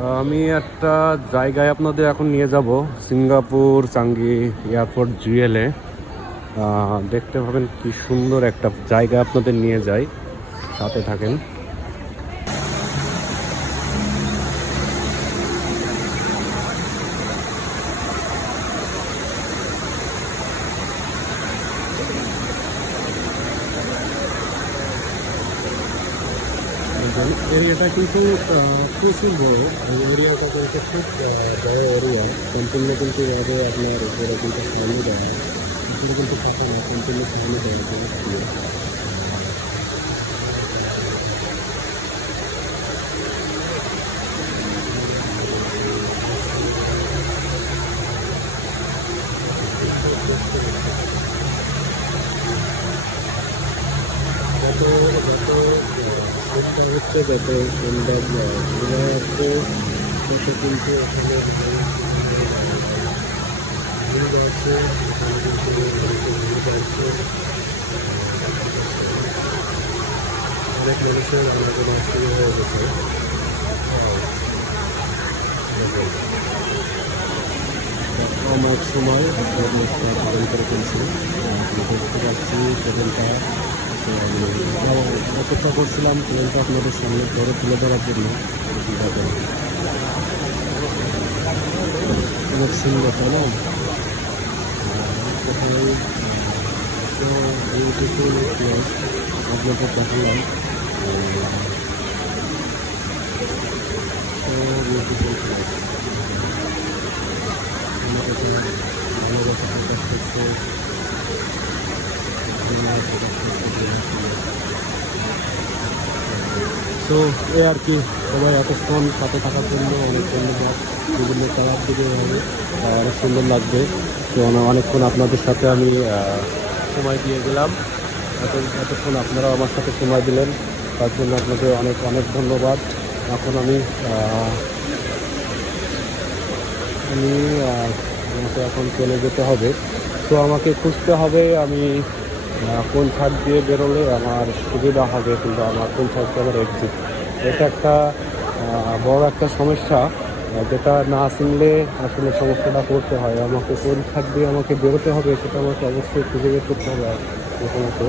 আমি একটা জায়গায় আপনাদের এখন নিয়ে যাব, সিঙ্গাপুর, চাঙ্গি এয়ারপোর্ট, জুয়েলে। দেখতে পাবেন কি সুন্দর একটা জায়গা আপনাদের নিয়ে যাই। সাথে থাকেন। এরিয়াটা কিন্তু প্রচুর বড় এরিয়াটা কিন্তু খুব বড় এরিয়া। সম্পূর্ণ কিন্তু এভাবে আপনার উপরে কিন্তু ফ্যামিলি দেওয়া। কিন্তু ফাঁকা না, সম্পূর্ণ ফ্যামিলি দেওয়া হচ্ছে যত সুন্দর ঘুরে আসছে তত কিন্তু এখানে ভিড় আছে অনেক মানুষের আনাগোনা শুরু হয়ে গেছে আমার সময় পালন করে ফেলছি দেখতে পাচ্ছি সেখানটা অপেক্ষা করছিলাম প্লেনটা আপনাদের সামনে ধরে তুলে ধরার জন্য। অনেক সুন্দর, তাই না? বিউটিফুল প্লেস আপনাদের দেখালাম। বিউটিফুল প্লেস তো এ আর কি, সবাই এতক্ষণ সাথে থাকার জন্য অনেক ধন্যবাদ। বিভিন্ন খেলার দিকে অনেক সুন্দর লাগবে। তো অনেকক্ষণ আপনাদের সাথে আমি সময় দিয়ে গেলাম। এত এতক্ষণ আপনারাও আমার সাথে সময় দিলেন। তার জন্য আপনাদের অনেক অনেক ধন্যবাদ। এখন আমি আমি আমাকে এখন চলে যেতে হবে। তো আমাকে খুঁজতে হবে আমি কোন সাইড দিয়ে বেরোলে আমার সুবিধা হবে কিন্তু আমার কোন সাইড দিয়ে আমার এক্সিট এটা একটা বড় একটা সমস্যা যেটা না শুনলে আসলে সমস্যাটা করতে হয়। আমাকে কোন সাইড দিয়ে আমাকে বেরোতে হবে সেটা আমাকে অবশ্যই খুঁজে বের করতে হবে প্রথমত।